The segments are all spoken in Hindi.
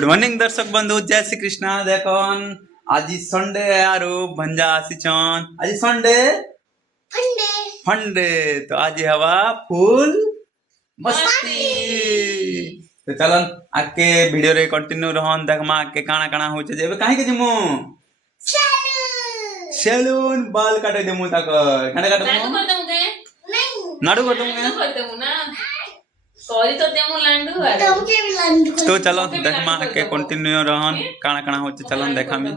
गुड मॉर्निंग दर्शक बंधु जय श्री कृष्ण देखन आज संडे यार भंजा आसीचन आज संडे फंडे तो आज हवा फुल मस्ती तो चलन आके वीडियो रे कंटिन्यू रहन देखमा आके काना काना होचे जेबे काहे के जिमु सैलून बाल काटे देमु ताकर काटे काटे नाडू कर देमु के नहीं नाडू कर देमु ना सॉरी तो देमु लांडू तो चलो देखमा के कंटिन्यू रहन काना काना होचे चलन देखामी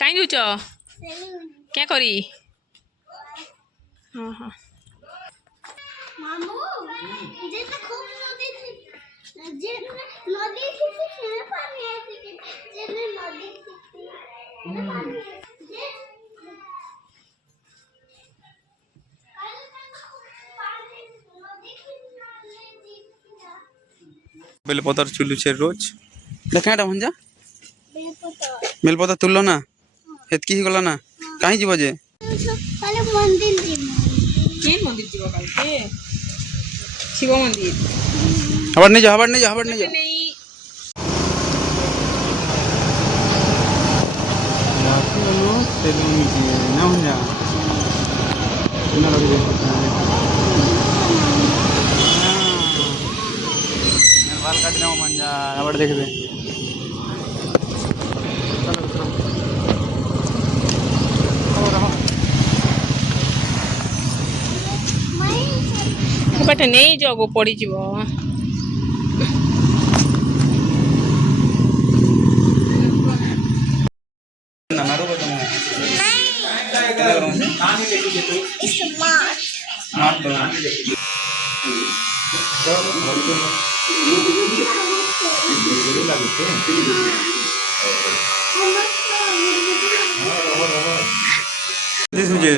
काई जुचो क्या करी हां हां मामू जे तो खूब नदी थी जे नदी थी से पानी आती जे नदी थी पानी जे बेलपतर चुलु छे रोज देखाटा भंजा बेलपतर तुललो ना हेतकी ही गला ना काहे जीव जे काले मंदिर जीव के मंदिर जीव काल के शिव मंदिर हबर नहीं जा नहीं राती वालो सैलून की ना भंजा सुना लग जे बाल काट देमु भंजा हबर देख दे बट नहीं जगो पड़ी जीव नारो बतम स्मार्ट स्मार्ट दिस मुझे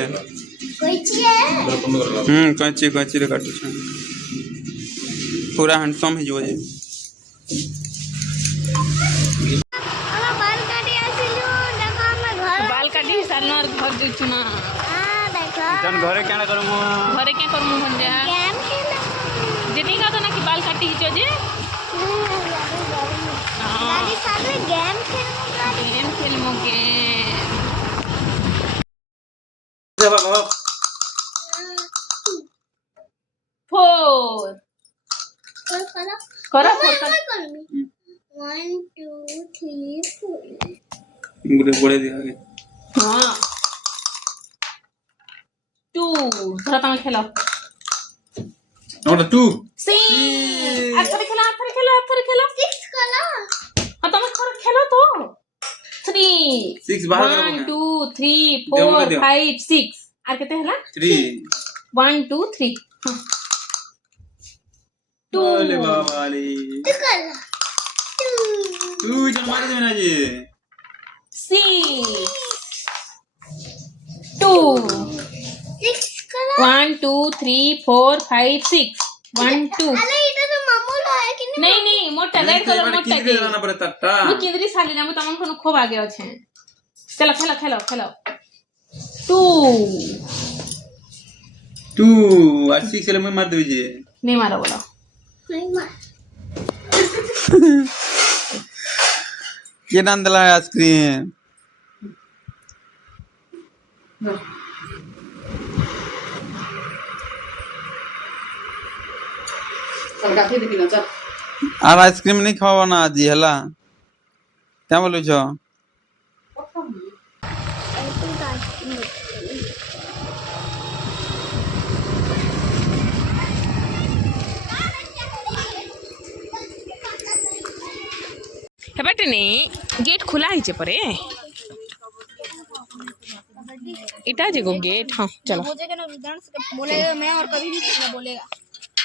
कैची रे काटू छ पूरा हैंडसम है जो जे हमरा बाल काटी आसिलु देखो हम घर बाल काटी सालनार घर जुचु ना हां देखो जन घरे क्या करमु घरे क्या करमु भंजा गेम खेल जेती का तो ना कि बाल काटी हिचो जे दादी साथ में गेम खेलमु के बाबा फोर करो 1 2 3 4 बुरे बोले दिया आगे हां 2 थोड़ा तम खेलो नंबर 2 सी अथरे खेलो 6 कला हां तुम खेलो तो 3 6 बाहर करो 1 2 3 4 5 6 आर केते हला 3 1 2 3 हां 2 बोले बाबा रे 2 कला 2 जन मार देना जी 6 2 6 कला 1 2 3 4 5 6 1 2 अरे इटा तो मामूलो है कि नहीं मोटा रेड कलर मोटा जे जाना पड़े तट्टा मु किंदरी साली ना मु तमन को खूब आगे अछि चलो खेलो 2 2 और 6 ले मैं मार दे जी नहीं मारो बोलो नहीं मार ये नाम दला आइसक्रीम और आइसक्रीम नहीं खावा ना आज हला क्या बोलू छो हेबटे नहीं गेट खुला ही छे परे इटा जे गो गेट हां चलो बोलेगा मैं और कभी नहीं बोलेगा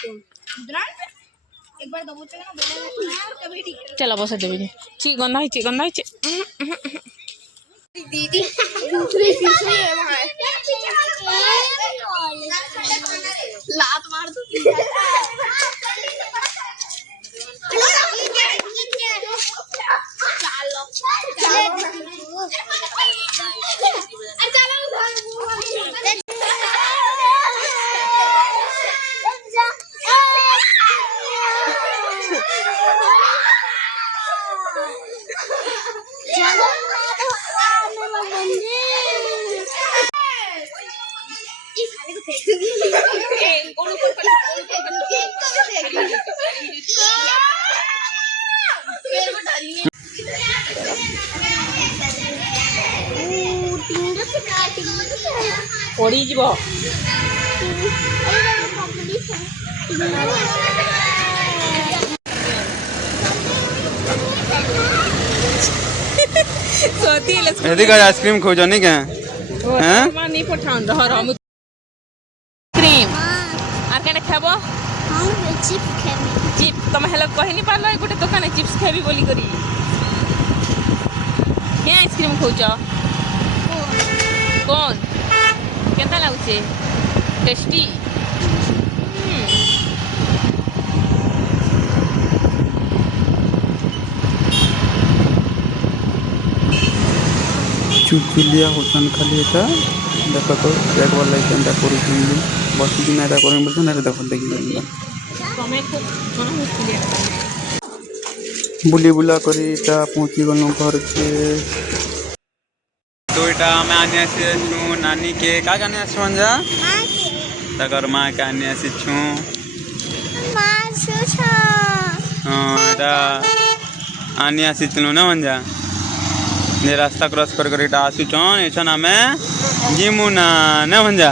रुद्रांश एक बार दबोचेगा ना बोलेगा मैं और कभी नहीं चलो बस देबे ची गंदा ही ची दीदी दूसरी शीशे है वहां लात मार दो ପଡି ଯିବ सोती ले यदि का आइसक्रीम खोजो नहीं क्या हैं मां नहीं पठाउन रह रह क्रीम आर केने खाबो चिप तुम हेलो कहि नहीं पारलो गोटे दुकान चिप्स खाबी बोली करी के आइसक्रीम खोजो कौन केता लागुचे टेस्टी चुचुलिया होसन खाली एटा देखो तो एक बार लाइक एंटा करू सुनली बस दिन एटा करें बोल ना देखो देखि कमे को मन मुश्किल बुली बुला करी एटा पहुंची गनो घर के तो एटा मैं आने आसी छु नानी के का गाने आसु अंजा तकर मां के आने आसी छु हां एटा आने आसी छु ना अंजा ने रास्ता क्रॉस कर कर एटा आसु छन एछन हमें जिमुना ना भंजा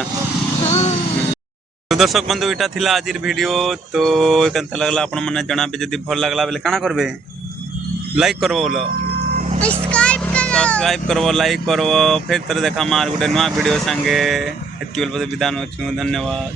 तो दर्शक बंधु एटा थिला आजिर वीडियो तो केनता लागला आपण मने जणाबे जदी भल लागला बेले काना करबे लाइक करबो बोलो सब्सक्राइब करबो लाइक करबो फिर तर देखा मार गुटे नवा वीडियो संगे एतकी बोल विदान होछु धन्यवाद।